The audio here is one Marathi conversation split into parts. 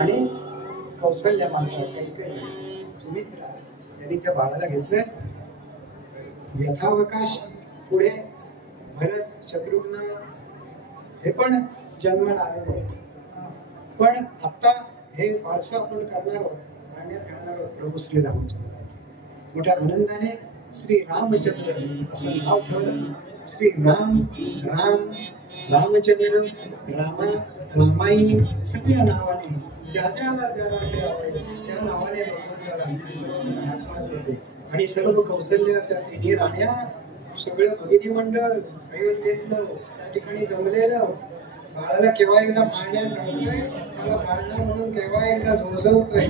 आणि कौशल्य मात्र काही सुमित्रा यांनी त्या बाळाला घेतलंय. यथावकाश पुढे भरत शत्रुघ्न हे पण जन्माला आलेले, पण आता हे फारसं आपण करणार आहोत, मांडण्यात घालणार आहोत प्रभू श्री रामचंद्र. मोठ्या आनंदाने श्री रामचंद्र असं नाव ठेवलं. श्री राम, राम, रामचंद्र, रामा, रामाई सगळ्या नावाने ज्याला त्या नावाने आणि सर्व कौशल्य तिन्ही राण्या सगळं भगिनी मंडळ अयोध्येतलं त्या ठिकाणी जमलेलं बाळाला केव्हा एकदा पाळण्यात घालतोय, त्याला पाळणं म्हणून केव्हा एकदा झोझवतोय.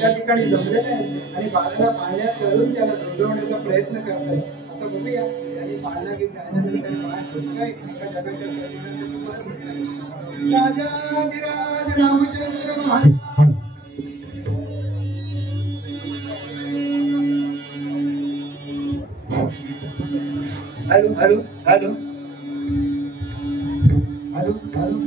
त्या ठिकाणी जमलेले आहेत आणि बाळाला पाळण्यात घालून त्याला झोझवण्याचा प्रयत्न करतायत. आता बघूया त्यांनी पाळणा घेतल्यानंतर बाळ झोपलाय एका जगाच्या राजाधिराज Ramchandra Maharaj. Hello hello hello hello hello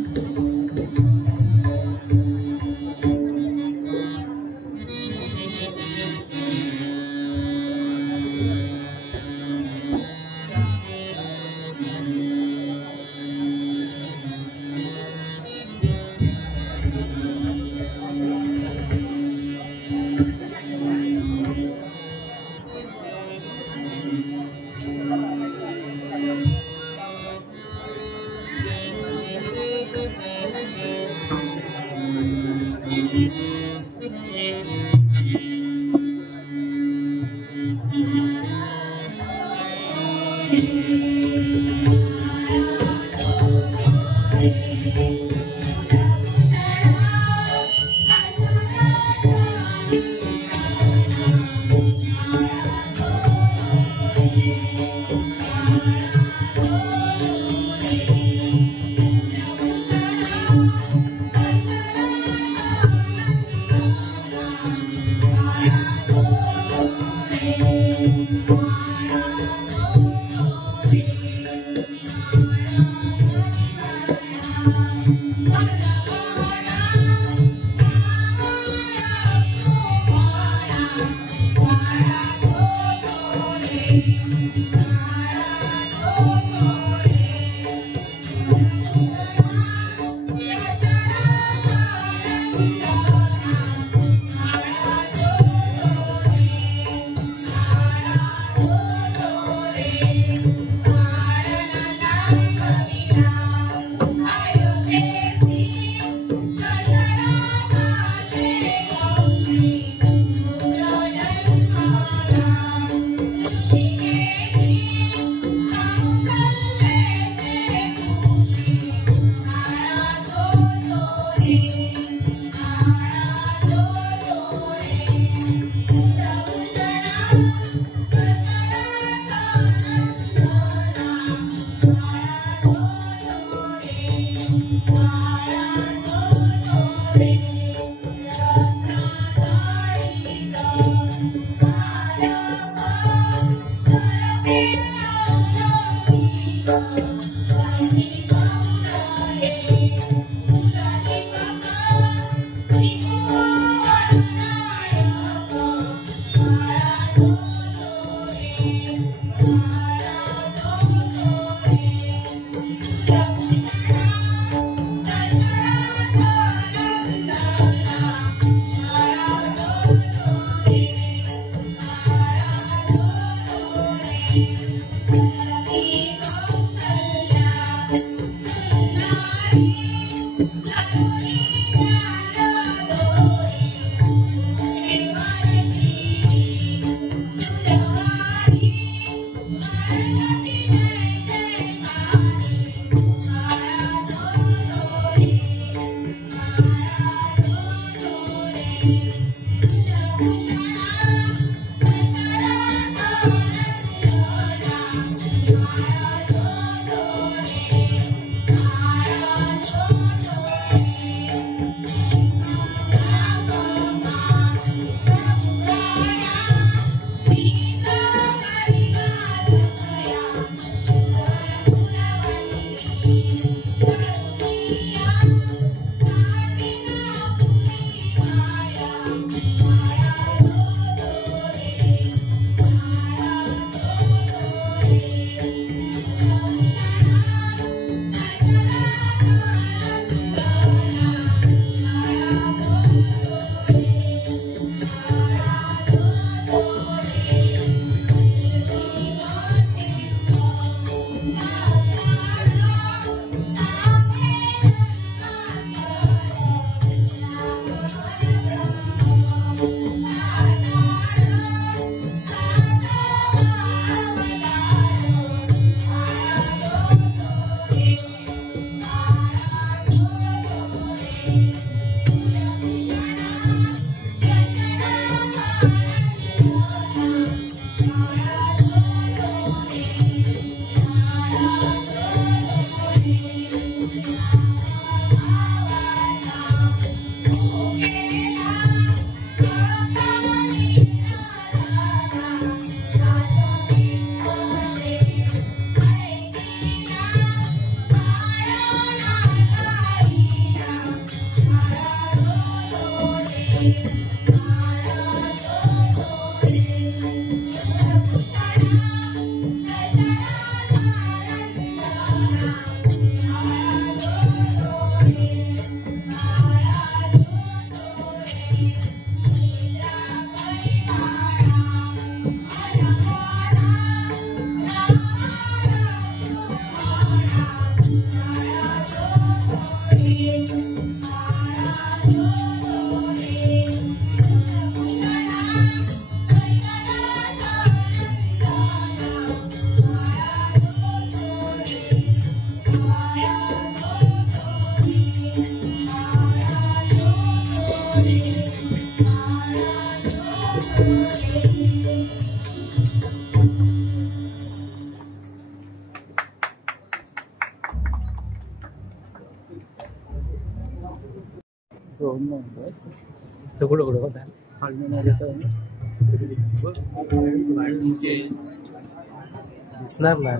दिसणार ना.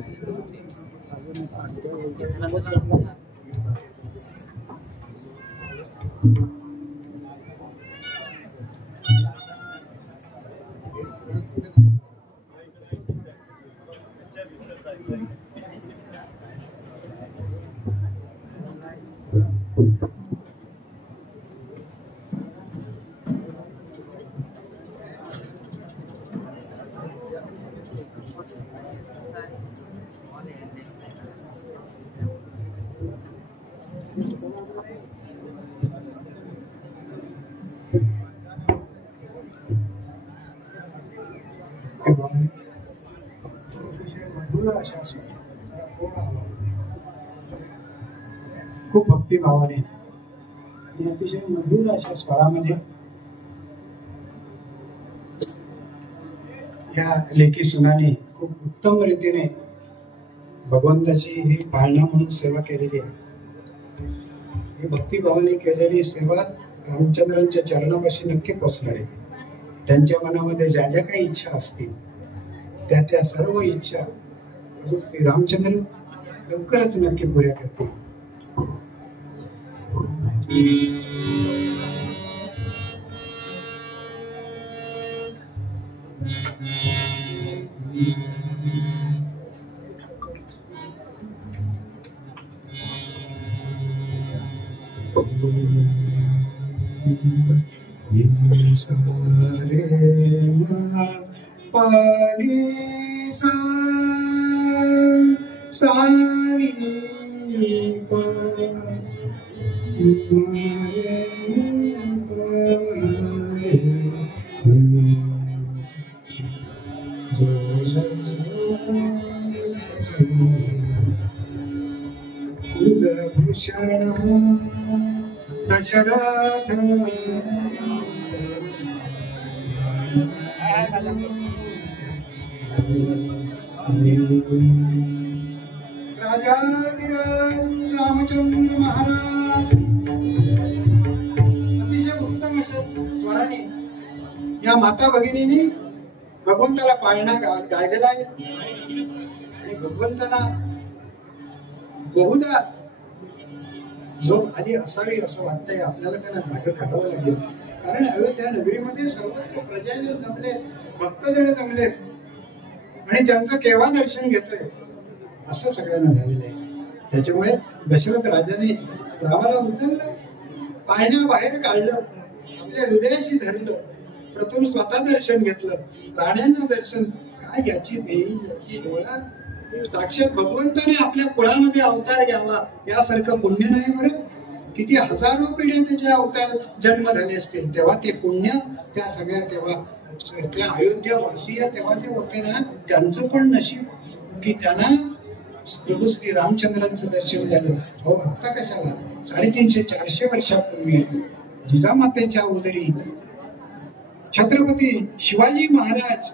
खूप भक्तिभावाने आणि अतिशय मधुर अशा स्वरामध्ये या लेखी सुनाने खूप उत्तम रीतीने भगवंताची ही पाळणा म्हणून सेवा केलेली आहे. ही भक्तिभावाने केलेली सेवा रामचंद्रांच्या चरणापाशी नक्की पोचणार आहे. त्यांच्या मनामध्ये ज्या ज्या काही इच्छा असतील त्या सर्व इच्छा श्री रामचंद्र लवकरच नक्की पुऱ्या करतील. दशरथ राजाधिराज रामचंद्र महाराज अतिशय उत्तम अशा स्वराने या माता भगिनींनी भगवंताला पाळणा गायलेला आहे. आणि भगवंताला बहुधा जो आधी असावी असं वाटतंय आपल्याला त्यांना जागा काढावं लागेल. कारण अयोध्या नगरीमध्ये सर्वत्र प्रजाजन जमलेत, भक्तजन जमलेत आणि त्यांचं केव्हा दर्शन घेतलंय असं सगळ्यांना झालेलं आहे. त्याच्यामुळे दशरथ राजाने रामाला उचललं, पाळण्या बाहेर काढलं, आपल्या हृदयाशी धरलं, प्रथम स्वतः दर्शन घेतलं, प्राण्यांना दर्शन. काय याची देही याची डोळा, साक्षात भगवंताने आपल्या कुळामध्ये अवतार घ्यावा यासारखं पुण्य नाही बरं. किती हजारो पिढ्या त्याच्या अवतार जन्म झाले असतील तेव्हा ते पुण्य त्या सगळ्या तेव्हा त्या अयोध्या वासीय तेव्हा जे होते ना त्यांचं पण नशीब की त्यांना प्रभू श्री रामचंद्रांचं दर्शन झालं. हो आता कशाला 350-400 वर्षापूर्वी जिजामातेच्या उदरी छत्रपती शिवाजी महाराज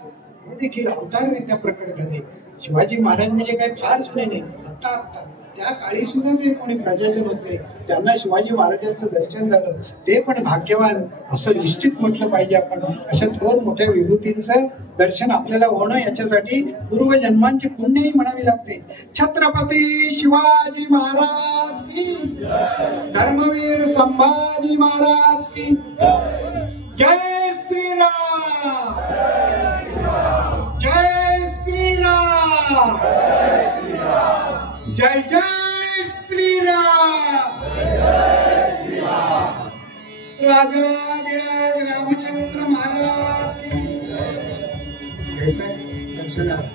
हे देखील अवताररित्या प्रकट झाले. शिवाजी महाराज म्हणजे काय फार जुने नाही, आता त्या काळी सुद्धा जे कोणी प्रजाजन होते त्यांना शिवाजी महाराजांचं दर्शन झालं ते पण भाग्यवान असं निश्चित म्हटलं पाहिजे आपण. अशा थोर मोठ्या विभूतींचं दर्शन आपल्याला होणं याच्यासाठी पूर्वजन्मांची पुण्यही म्हणावी लागते. छत्रपती शिवाजी महाराज की, धर्मवीर संभाजी महाराज की जय श्रीराम, जय श्रीराम, जय जय श्रीराम. राजाधिराज रामचंद्र महाराज की दर्शनाला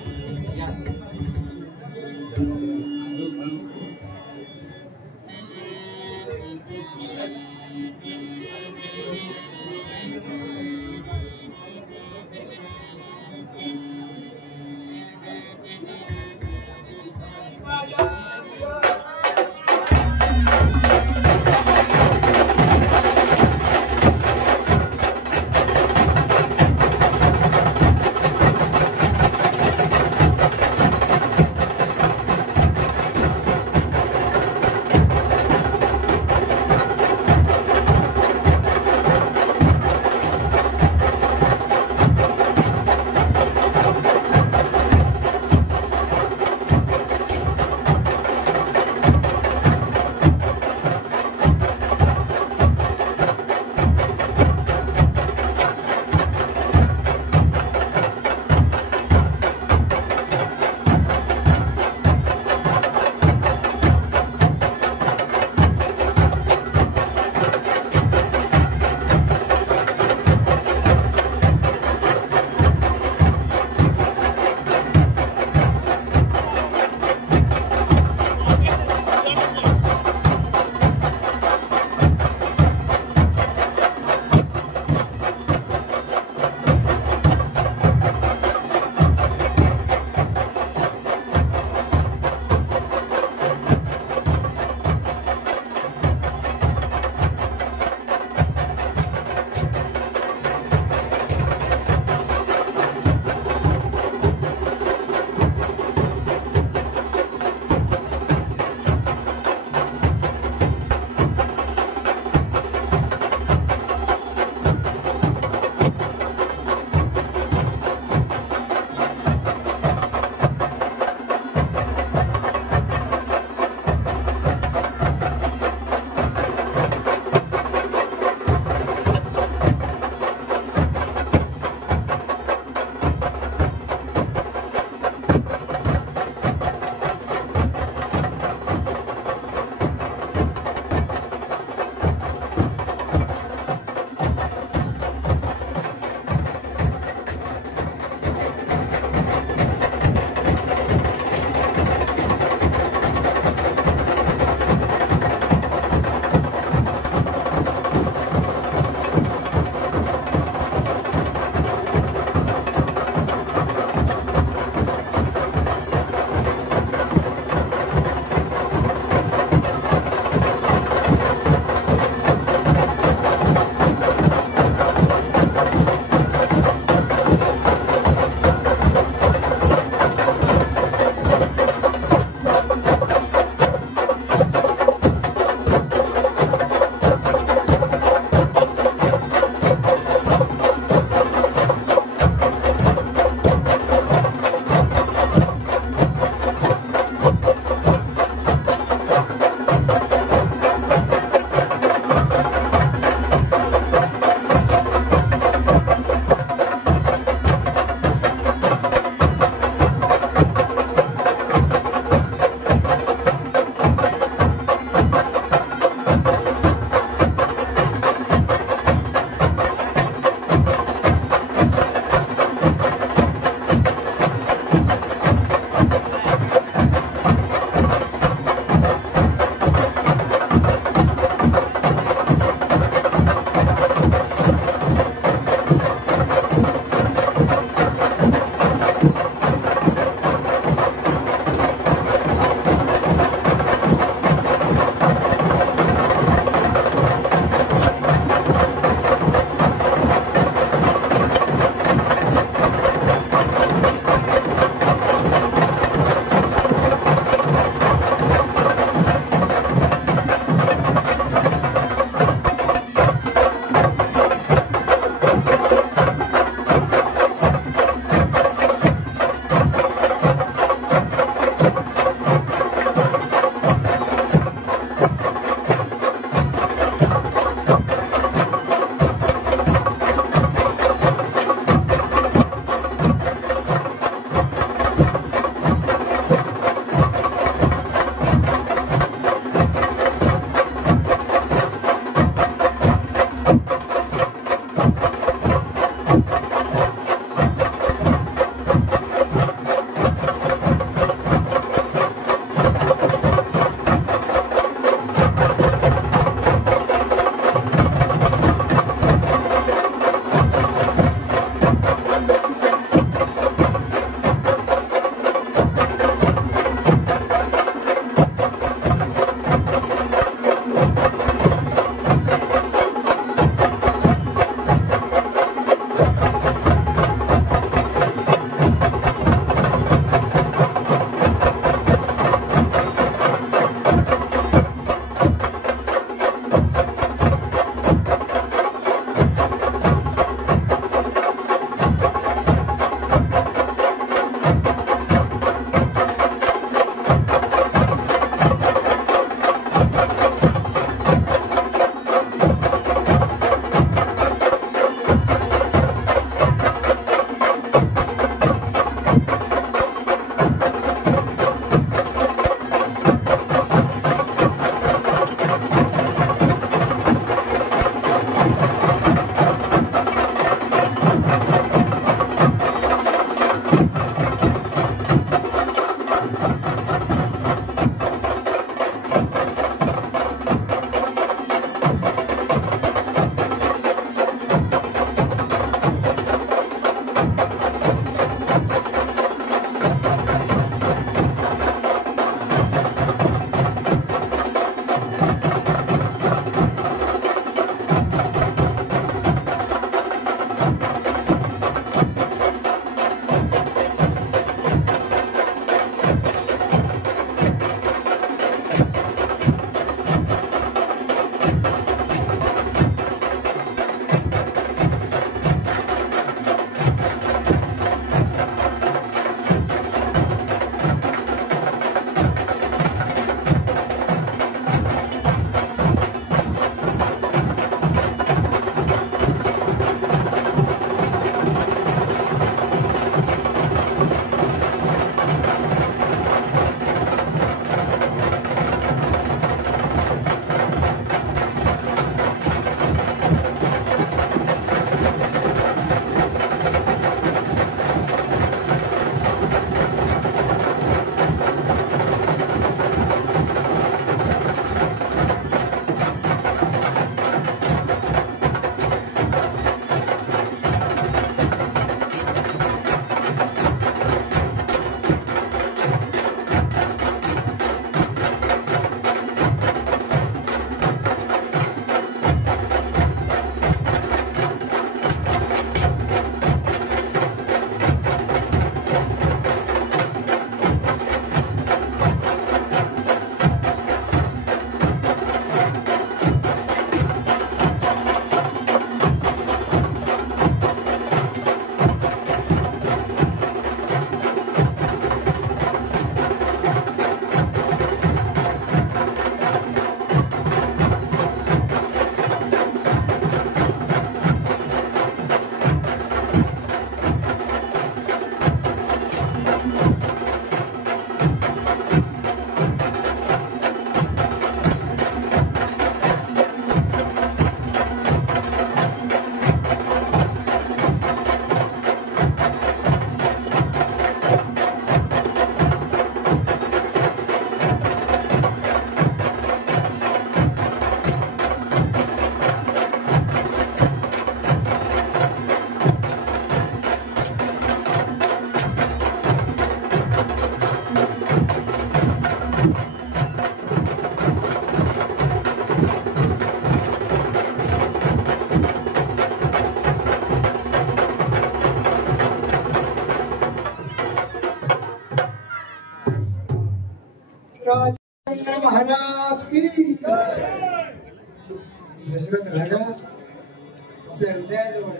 आपल्या हृदयाजवळ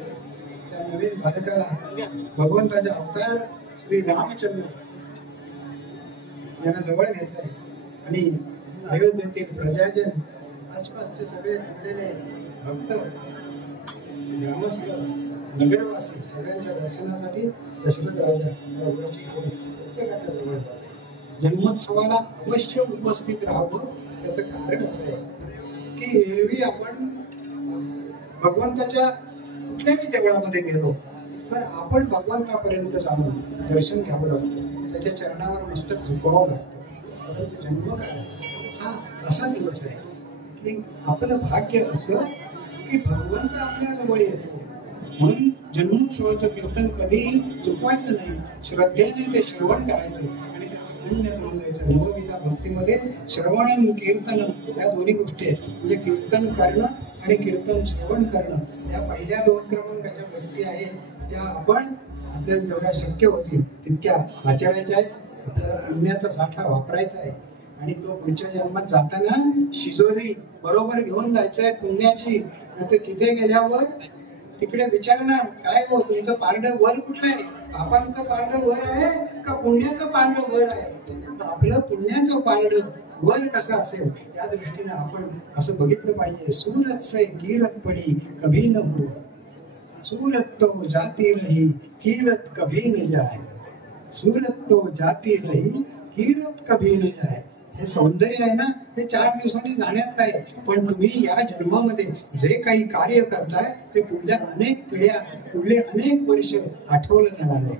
त्या नवीन बालकाला भगवंताचे अवतार श्री रामचंद्र यांना जवळ घेत आहे आणि अयोध्येतील प्रजाजन, आसपासचे सगळे जमलेले भक्त, ग्रामस्थ, नगरवासी सगळ्यांच्या दर्शनासाठी दशरथ राजा प्रत्येकाच्या जवळ जाते. जन्मोत्सवाला अवश्य उपस्थित राहावं. त्याचं कारण असं आहे की एरवी आपण भगवंताच्या कुठल्याही देवळामध्ये गेलो तर आपण भगवंतापर्यंत जाऊन दर्शन घ्यावं लागतं, त्याच्या चरणावर मस्तक झुकवावं लागतं. परंतु जन्मकाळ हा असा दिवस आहे की आपलं भाग्य असं की भगवंत आपल्या जवळ येतो. म्हणून जन्मोत्सवाचं कीर्तन कधीही चुकवायचं नाही. श्रद्धेने ते श्रवण करायचं आणि त्याचं पुण्य करून द्यायचं. नवविधा भक्तीमध्ये श्रवण आणि कीर्तन या दोन्ही गोष्टी आहेत. म्हणजे कीर्तन करणं आणि कीर्तन श्रवण करणं या पहिल्या 2 क्रमांकाच्या गोष्टी आहेत, त्या आपण आपल्याला जेवढ्या शक्य होतील तितक्या आचरायच्या आहेत. आपल्याला पुण्याचा साठा वापरायचा आहे आणि तो पुढच्या जन्मात जाताना शिजोरी बरोबर घेऊन जायचं आहे पुण्याची. तर तिथे गेल्यावर तिकडे विचारणार, काय हो तुमचं पारडं वर कुठलं आहे? पापांचं पारडं वर आहे का पुण्याचं पारडं वर आहे? आपलं पुण्याचं पारडं वर कसं असेल त्या दृष्टीने आपण असं बघितलं पाहिजे. सूरत से कीरत पडी कभी न हो, सूरत तो जाती रही कीरत कभी न जाए, सूरत तो जाती रही कीरत कभी न जाए. हे सौंदर्य आहे ना, ते 4 दिवसांनी जाण्यात आहे. पण तुम्ही या जन्मामध्ये जे काही कार्य करताय ते पुढल्या अनेक पिढ्या, पुढले अनेक वर्ष आठवलं जाणार आहे.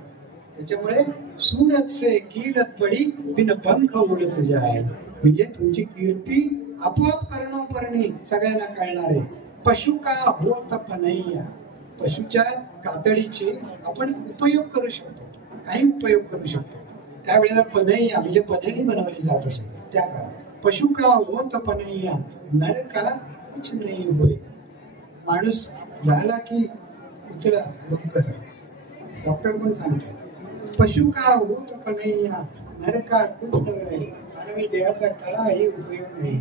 त्याच्यामुळे सूरत से कीरत पडी बिन पंख उडत जाय. म्हणजे तुमची कीर्ती आपोआप करणं सगळ्यांना कळणार आहे. पशु का होत पनैया, पशुच्या कातडीचे आपण उपयोग करू शकतो, काही उपयोग करू शकतो. त्यावेळेला पनैया म्हणजे पदडी बनवली जात असे त्या काळात. पशु का होत पनैया नर का कुछ नाही होय. माणूस झाला की उचला लवकर. डॉक्टर पण सांगतात पशु का होत पनैया नर का कुछ नाही. मानवी देहाचा काहीही उपयोग नाही.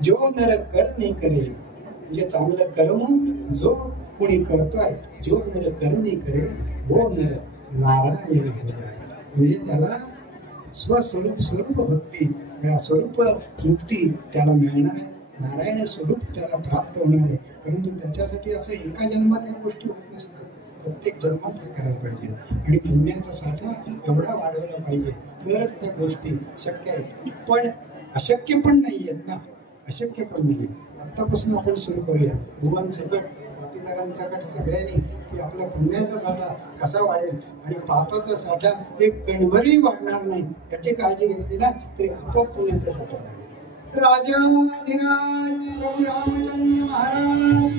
जो नर कर नाही करे, म्हणजे चांगलं कर्म जो कोणी करतोय, जो नर कर नाही करे वो नर नारायण म्हणजे त्याला स्वस्वरूप भक्ती, या स्वरूप मुक्ती त्याला मिळणार आहे. नारायण स्वरूप त्याला प्राप्त होणार आहे. परंतु त्याच्यासाठी असं एका जन्मात या गोष्टी होत नसतात. प्रत्येक जन्मात हे करायला पाहिजे आणि पुण्याचा साठा एवढा वाढवला पाहिजे तरच त्या गोष्टी शक्य आहेत. पण अशक्य पण नाही आहेत ना, अशक्य पण नाही. आत्तापासून आपण सुरू करूया. भुवन सकट पाटीदारांसकट सगळ्यांनी की आपला पुण्याचा साठा कसा वाढेल आणि पापाचा साठा एक कणभरही वाढणार नाही याची काळजी घेतली ना तरी आपोआप पुण्याचा साठा वाढेल. राजाधिराज प्रभू रामचंद्र महाराज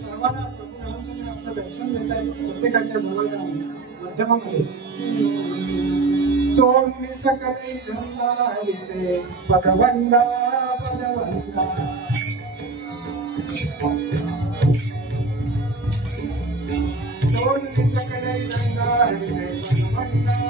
सर्वांना प्रभू रामचंद्र आपलं दर्शन देत आहे. प्रत्येकाच्या जवळ जाऊन मध्यमामध्ये सोडले सकले धंदाचे पदवंदा पदवंदा सोडले सकले धंदाचे पदवंदा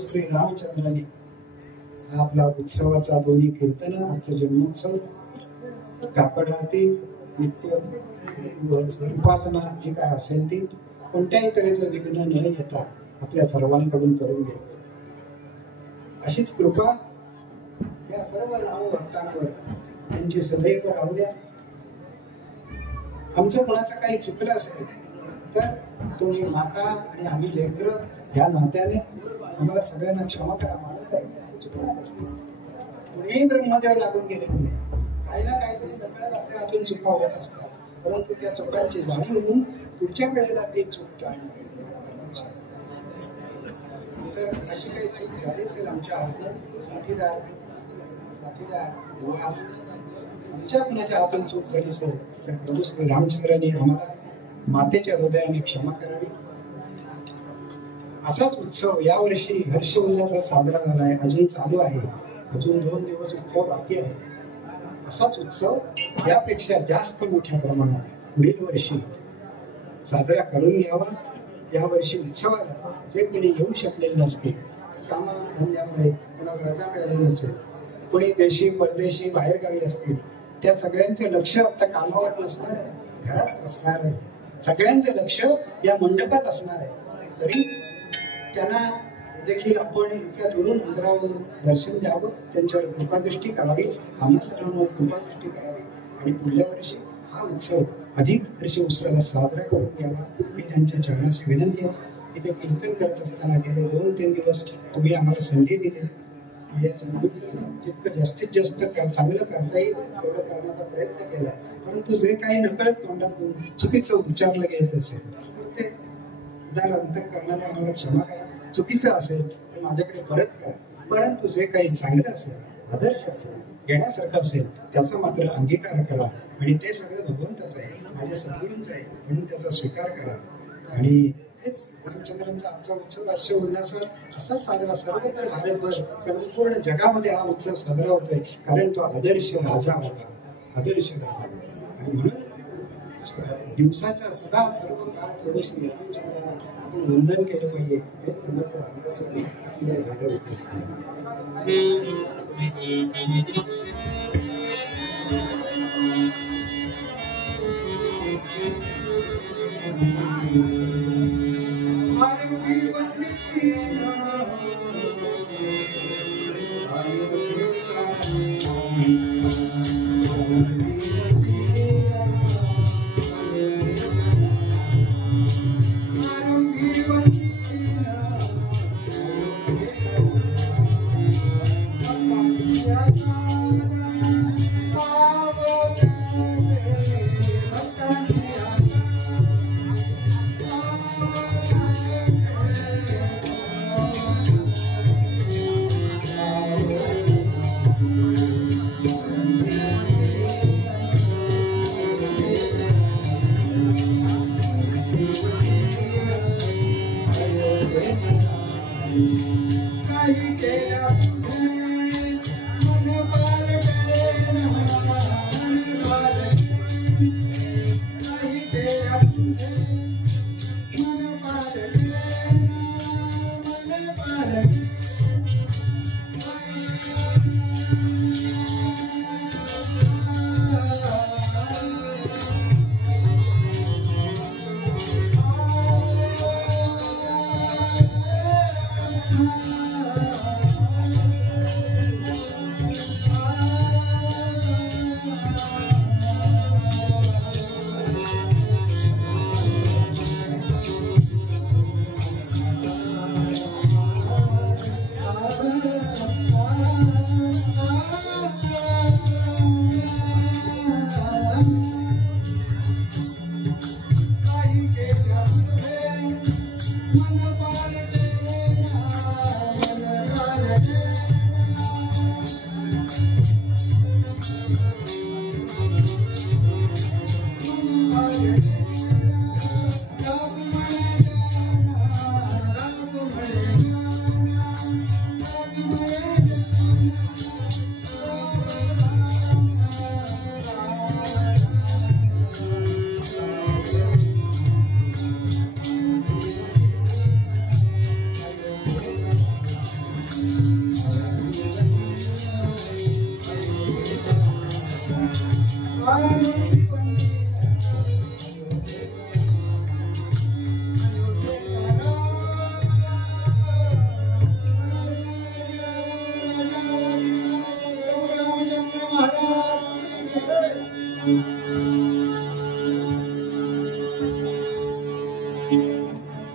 श्री रामचंद्राने आपला उत्सवाचा दोन्ही कीर्तन आजचा जन्मोत्सव काकड आरती नित्य उपासना जी काय असेल ती कोणत्याही तऱ्हेचं विघ्न न येता आपल्या सर्वांकडून करून घे. अशीच कृपा या सर्व नाव भक्तांवर त्यांची सदैव राहू द्या. आमचं कोणाचं काही चुकलं असेल तर तुम्ही माता आणि आम्ही लेकर या नात्याने आम्हाला सगळ्यांना क्षमा करा. कुणीही ब्रह्मदेव लागून गेले नाही. काही ना काहीतरी सगळ्यात आपल्या हातून चुका होत असतात, परंतु त्या चुकांची जाणीव होऊन पुढच्या वेळेला ते चूक टाळणे. तर अशी काही चूक झाली असेल आमच्या हातून साथीदार आमच्या कुणाच्या हातून चूक झाली असेल तर प्रभू श्री रामचंद्रांनी आम्हाला मातेच्या हृदयाने क्षमा करावी. असाच उत्सव यावर्षी हर्ष उल्हासात साजरा झालाय, अजून चालू आहे. अजून 2 दिवस उत्सव बाकी आहे. असाच उत्सव यापेक्षा जास्त मोठ्या प्रमाणात पुढील वर्षी साजरा करून घ्यावा. या वर्षी उत्सवाला जे कोणी येऊ शकलेले नसतील, कामाधंद्यामुळे कोणाला रजा मिळाली नसेल, कोणी देशी परदेशी बाहेरगावी असतील, त्या सगळ्यांचं लक्ष आता कामावर नसणार आहे, घरात असणार आहे. सगळ्यांचं लक्ष या मंडपात असणार आहे. तरी त्यांना देखील आपण इतक्या दुरून अंतरावरून दर्शन द्यावं, त्यांच्यावर कृपादृष्टी करावी, आम्हा सर्वांवर कृपादृष्टी करावी आणि पुढल्या वर्षी हा उत्सव अधिक हर्ष उत्सवाला साजरा करून घ्यावा ही त्यांच्या चरणास विनंती आहे. इथे कीर्तन करत असताना गेले 2-3 दिवस तुम्ही आम्हाला संधी दिली. या संधीचं जितकं जास्तीत जास्त चांगलं करता येईल तेवढं करण्याचा प्रयत्न केला, परंतु जे काही नकळत तोंडातून चुकीचं उच्चारलं गेलं असेल ते अंतर करणारे आम्हाला क्षमा करा. चुकीचं असेल तर माझ्याकडे परत करा. परंतु जे काही चांगलं असेल, आदर्श असेल, घेण्यासारखं असेल त्याचा मात्र अंगीकार करा आणि ते सगळं भगवंताचं आहे, माझ्या सद्गुरूंचं आहे म्हणून त्याचा स्वीकार करा. आणि हेच रामचंद्रांचा आजचा उत्सव हर्ष उल्हासात असाच साजरा सर्वत्र भारतभर संपूर्ण जगामध्ये हा उत्सव साजरा होतोय, कारण तो आदर्श राजा होता, आदर्श राजा. आणि म्हणून दिवसाच्या सदा सर्व काळ प्रभू श्री रामचंद्रांना आपण वंदन केलं पाहिजे. हे समर्थ रामदासांनी आपल्या घरावर उपस्थित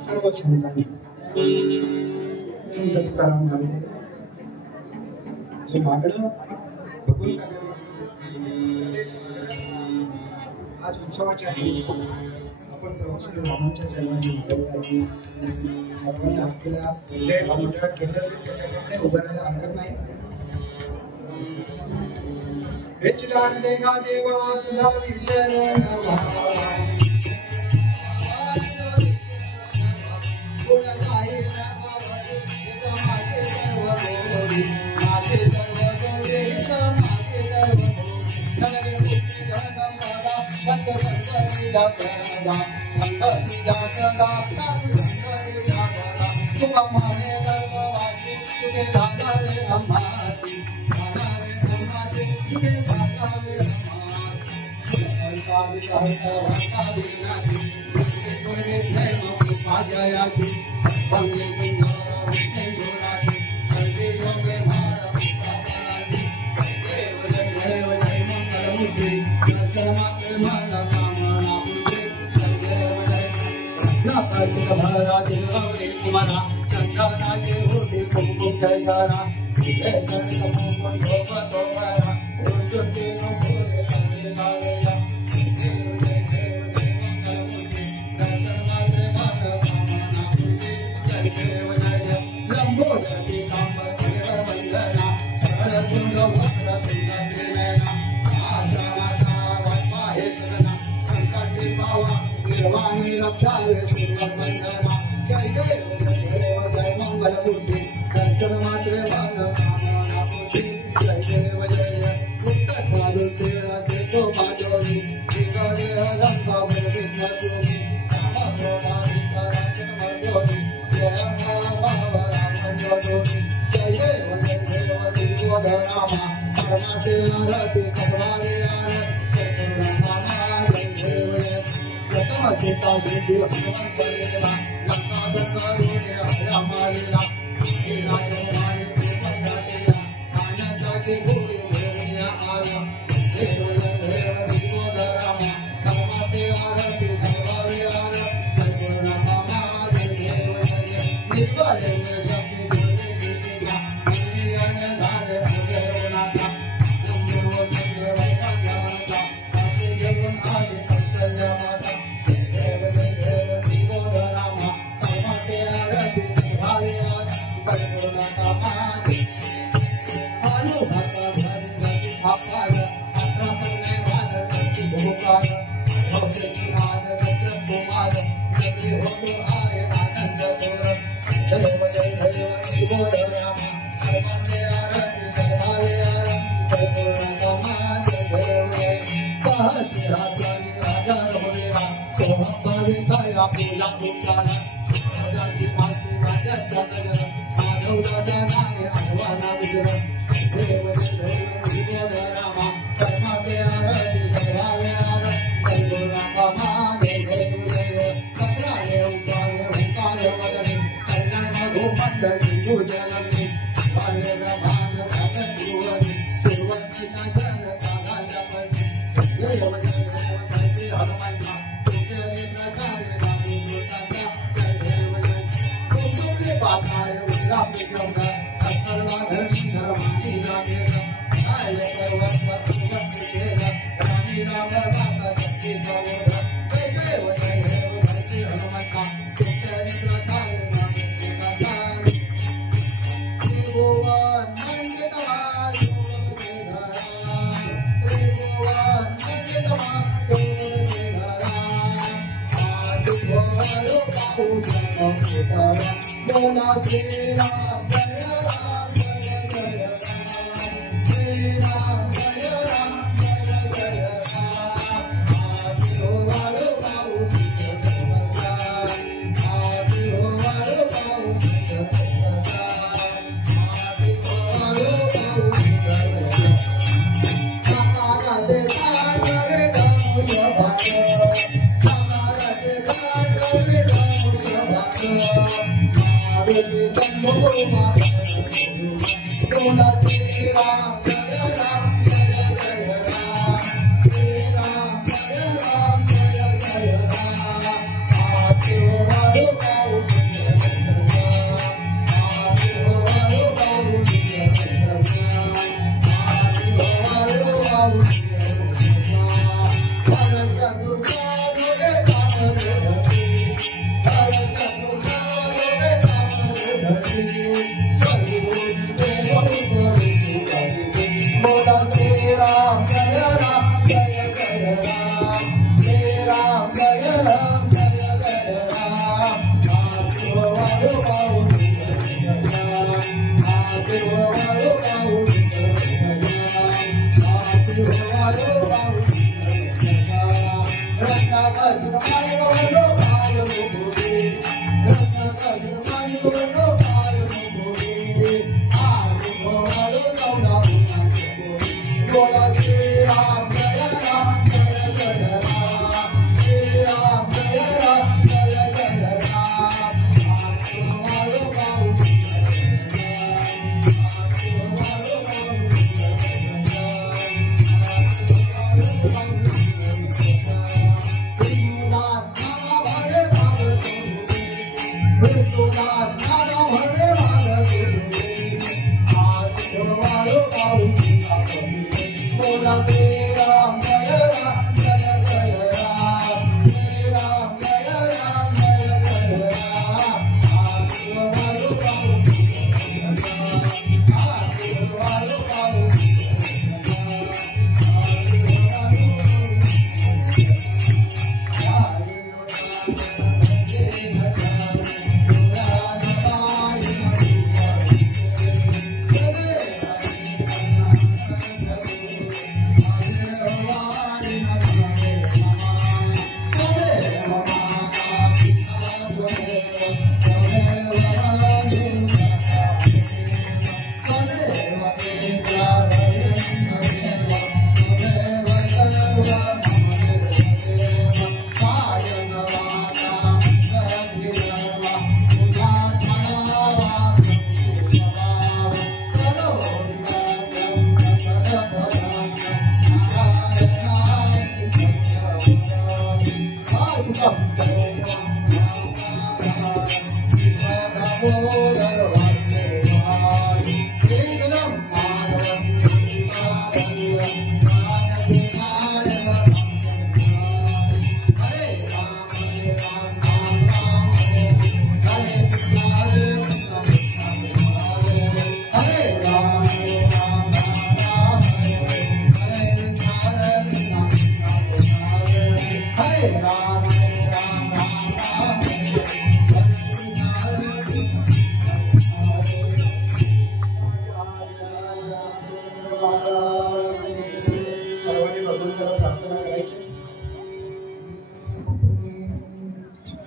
सर्व संतांनी संत तुकाराम झाले जे मागणं बघून आज उत्सवाच्या आपण प्रभू श्री रामांच्या जन्माची सर्वांनी आपल्याला जे अनुग्रह केलं असेल त्याच्याकडे उभं राहायला हरकत नाही. हेच दान देगा देवा तुझा विसर नवा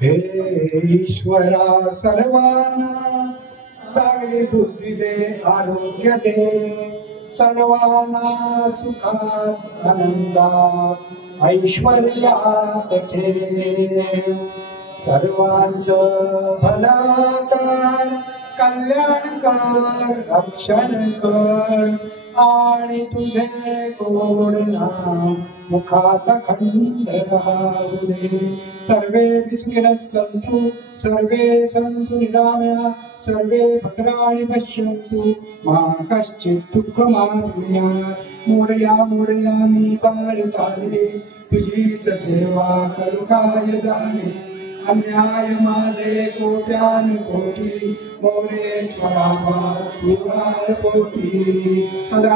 हे ईश्वरा सर्वांना चांगली बुद्धी दे, आरोग्य दे, सर्वांना सुखात आनंदात ऐश्वर्यात ठेव, सर्वांचं भलं कर, कल्याण कर, रक्षण कर आणि तुझे गोड नाम मुखात खंड राहू दे. सर्वे सुखिनः सन्तु, सर्वे सन्तु निरामया, सर्वे भद्राणि पश्यन्तु, मा कश्चित् दुःखमाप्नुयात्. मोरया मोरया मी बाळताले, तुझीच सेवा करू काय जाणे. अन्याय माझे कोट्यान कोटी, मोरेश्वरा तुझा पोटी सदा